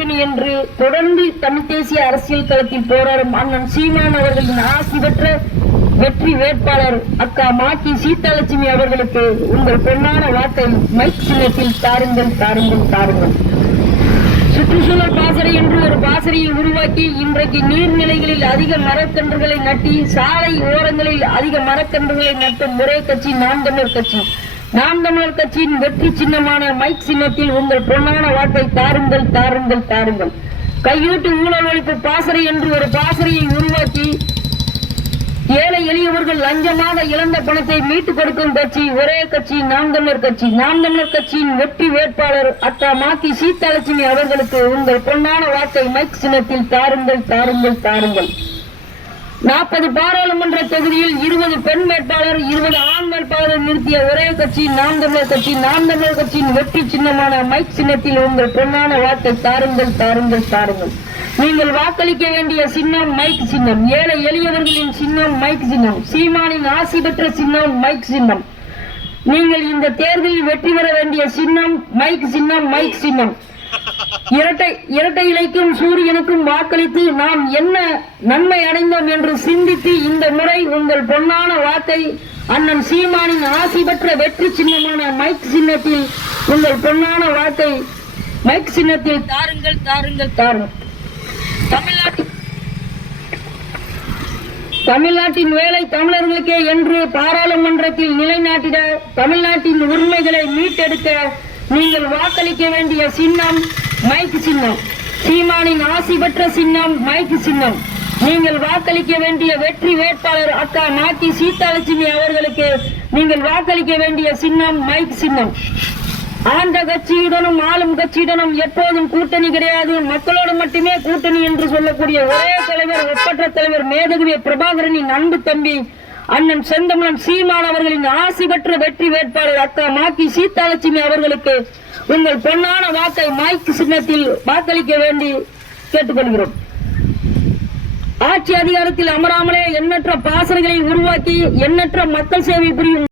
கூட்டணி என்று தொடர்ந்து தமிழ் தேசிய அரசியல் களத்தில் போராடும் அண்ணன் சீமான் அவர்களின் ஆசி பெற்ற வெற்றி வேட்பாளர் அக்கா மாக்கி சீதாலட்சுமி அவர்களுக்கு உங்கள் பொன்னான வாக்கை மைக் சின்னத்தில் தாருங்கள் தாருங்கள் தாருங்கள். சுற்றுச்சூழல் பாசறை என்று ஒரு பாசறையை உருவாக்கி இன்றைக்கு நீர்நிலைகளில் அதிக மரக்கன்றுகளை நட்டி சாலை ஓரங்களில் அதிக மரக்கன்றுகளை நட்டும் ஒரே கட்சி நாம் தமிழர் கட்சி. நாம் தமிழர் கட்சியின் வெற்றி சின்னமான மைக் சின்னத்தில் உங்கள் பொன்னான வாக்கை தாருங்கள் தாருங்கள் தாருங்கள். கையூட்டு ஊழல் ஒழிப்பு பாசறை என்று ஒரு பாசறையை உருவாக்கி ஏழை எளியவர்கள் லஞ்சமாக இழந்த பணத்தை மீட்டுக் கொடுக்கும் கட்சி ஒரே கட்சி நாம் தமிழர் கட்சி. நாம் தமிழர் கட்சியின் வெற்றி வேட்பாளர் அக்கா மாத்தி சீதாலட்சுமி அவர்களுக்கு உங்கள் பொன்னான வாக்கை மைக் சின்னத்தில் தாருங்கள் தாருங்கள் தாருங்கள். நாற்பது பாராளுமன்ற தொகுதியில் இருபது பெண் வேட்பாளர் இருபது ஆண் வேட்பாளர் நிறுத்திய ஒரே கட்சி நாம் தமிழர் கட்சி நாம் தமிழர் கட்சியின் வெற்றி சின்னமான மைக் சின்னத்தில் உங்கள் பொன்னான வாக்கை தாருங்கள் தாருங்கள் தாருங்கள். நீங்கள் வாக்களிக்க வேண்டிய சின்னம் மைக் சின்னம். ஏழை எளியவர்களின் சின்னம் மைக் சின்னம். சீமானின் ஆசி பெற்ற சின்னம் மைக் சின்னம். நீங்கள் இந்த தேர்தலில் வெற்றி பெற வேண்டிய சின்னம் மைக் சின்னம் மைக் சின்னம். இரட்டை இரட்டை இலைக்கும் சூரியனுக்கும் வாக்களித்து நாம் என்ன நன்மை அடைந்தோம் என்று சிந்தித்து இந்த முறை உங்கள் பொன்னான வாக்கை அண்ணன் சீமானின் ஆசி பெற்ற வெற்றி சின்னமான மைக் சின்னத்தில் உங்கள் பொன்னான வாக்கை மைக் சின்னத்தில் தாருங்கள் தாருங்கள் தாருங்கள் தமிழ்நாட்டின் வேலை தமிழர்களுக்கே என்று பாராளுமன்றத்தில் நிலைநாட்டிட தமிழ்நாட்டின் உரிமைகளை மீட்டெடுக்க நீங்கள் வாக்களிக்க வேண்டிய சின்னம் மைக் சின்னம். சீமானின் ஆசி பெற்ற சின்னம் மைக் சின்னம். நீங்கள் வாக்களிக்க வேண்டிய வெற்றி வேட்பாளர் அக்கா நாட்டி சீதாலட்சுமி அவர்களுக்கு நீங்கள் வாக்களிக்க வேண்டிய சின்னம் மைக் சின்னம். ஆண்ட கட்சியுடனும் ஆளும் கட்சியுடனும் எப்போதும் கூட்டணி கிடையாது. மக்களோடு மட்டுமே கூட்டணி என்று சொல்லக்கூடிய ஒரே தலைவர் ஒப்பற்ற தலைவர் மேதகுவே பிரபாகரனின் அன்பு தம்பி அண்ணன் செந்தமலன் சீமான் அவர்களின் ஆசி பெற்ற வெற்றி வேட்பாளர் அக்கா மாக்கி சீதாலட்சுமி அவர்களுக்கு உங்கள் பொன்னான வாக்கை மாய்க்கு சின்னத்தில் வாக்களிக்க வேண்டி கேட்டுக்கொள்கிறோம். ஆட்சி அதிகாரத்தில் அமராமலே எண்ணற்ற பாசனைகளை உருவாக்கி எண்ணற்ற மக்கள் சேவை புரியும்